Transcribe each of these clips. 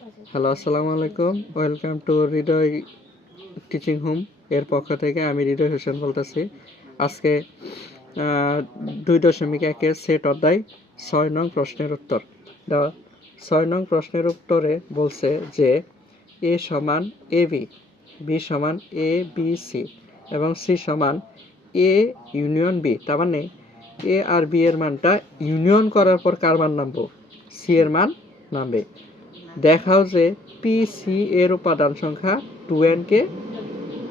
Hello আসসালামু আলাইকুম welcome to Hriday teaching home এর পক্ষ থেকে আমি হৃদয় হোসেন বলতেছি। আজকে দুই দশমিক একের সেট অধ্যায় ছয় নং প্রশ্নের উত্তর। দেওয়া ছয় নং প্রশ্নের উত্তরে বলছে যে এ সমান এ বি বি সমান এ বি সি এবং সি সমান এ ইউনিয়ন বি তার মানে এ আর বি এর মানটা ইউনিয়ন করার পর কার মান নামবো? সি এর মান নামবে। দেখাও যে পি সি এর উপাদান সংখ্যা two N K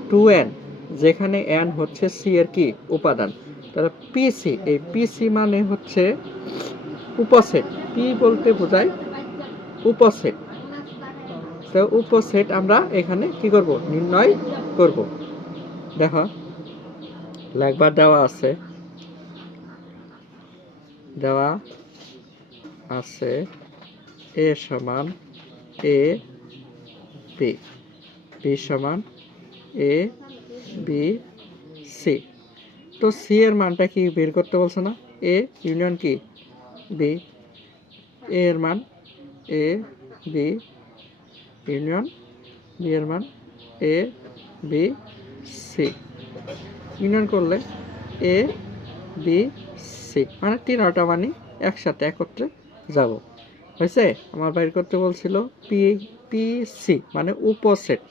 two N যেখানে এন হচ্ছে সি এর কি উপাদান। তাহলে পিসি এই পিসি মানে হচ্ছে উপসেট। পি বলতে বোঝায় উপসেট। তো উপসেট আমরা এখানে কি করব? নির্ণয় করব। দেখো, লেখবার দেওয়া আছে। দেওয়া আছে এ সমান এ, বি বি সমান এ, বি, সি। তো সি এর মানটা কি বের করতে বলছে না? এ ইউনিয়ন কি? বি। এ এর মান এ, বি। ইউনিয়ন বি এর মান এ, বি, সি। ইউনিয়ন করলে এ, বি, সি। মানে তিনটা মানে একসাথে একত্রে যাব। হয়েছে? আমার বাইর করতে বলছিল পি পি, সি মানে উপসেট।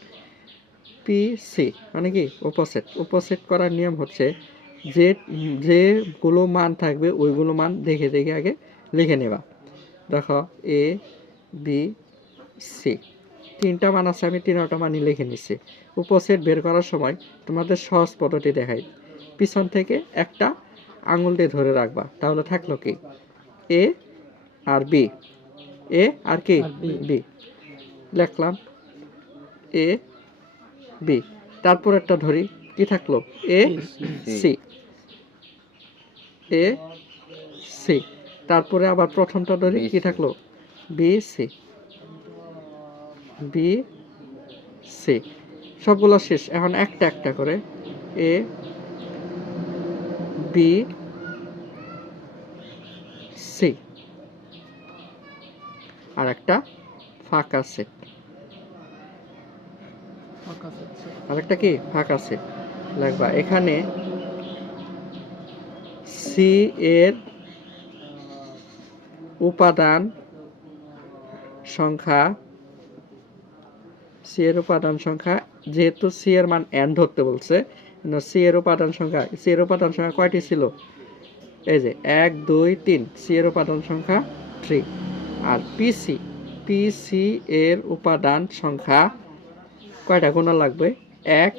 পি, সি মানে কি? উপসেট। উপসেট করার নিয়ম হচ্ছে যে যেগুলো মান থাকবে, ওইগুলো মান দেখে দেখে আগে লিখে নেবা। দেখো এ বি সি তিনটা মান আছে, আমি তিনটা মানই লিখে নিচ্ছি উপসেট বের করার সময় তোমাদের সহজ পদ্ধতি দেখাই। পিছন থেকে একটা আঙুল দিয়ে ধরে রাখবা, তাহলে থাকল কি? এ আর বি এ আর কি? বি। লিখলাম। A B. তারপর একটা ধরি। কি থাকল? A C. A C. তারপরে আবার প্রথমটা ধরি। কি থাকল? B C. B C. সবগুলো শেষ। এখন একটা একটা করে। এ বি সি। আর একটা ফাঁকা সেট। ফাঁকা থাকছে। আরেকটা কি? ফাঁকা সেট। লাগবা। এখানে সি এর উপাদান সংখ্যা সি এর উপাদান সংখ্যা যেহেতু সি এর মান এন ধরতে বলছে সি এর উপাদান সংখ্যা সি এর উপাদান সংখ্যা কয়টি ছিল? এই যে এক দুই তিন। সি এর উপাদান সংখ্যা থ্রি আর পিসি পিসি এর উপাদান সংখ্যা কয়টা? গোনা লাগবে। এক,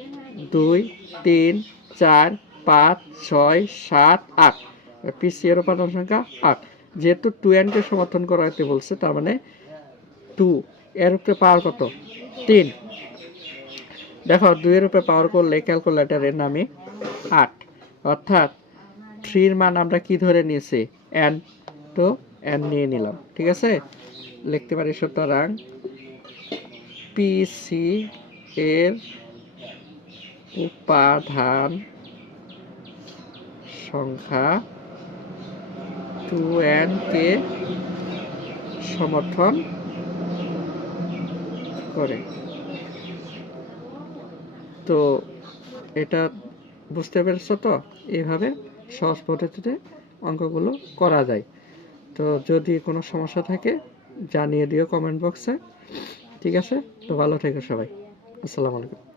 দুই, তিন, চার, পাঁচ, ছয়, সাত, আট। পিসি এর উপাদান সংখ্যা আট। যেহেতু টু এনকে সমর্থন করা হতে বলছে, তার মানে টু এর উপরে পাওয়ার কত? তিন। দেখো দুইয়ের উপরে পাওয়ার করলে ক্যালকুলেটারের নামে আট। অর্থাৎ থ্রির মান আমরা কি ধরে নিয়েছি? এন তো এন নিয়ে নিলাম, ঠিক আছে? লিখতে পারি সুতরাং পিসি এর উপাদান সংখ্যা টু এন কে সমর্থন করে। তো এটা বুঝতে পেরেছ তো? এইভাবে সহজ পদ্ধতিতে অঙ্কগুলো করা যায়। তো যদি কোনো সমস্যা থাকে, জানিয়ে দিও কমেন্ট বক্সে। ঠিক আছে? তো ভালো থেকো সবাই। আসসালামু আলাইকুম।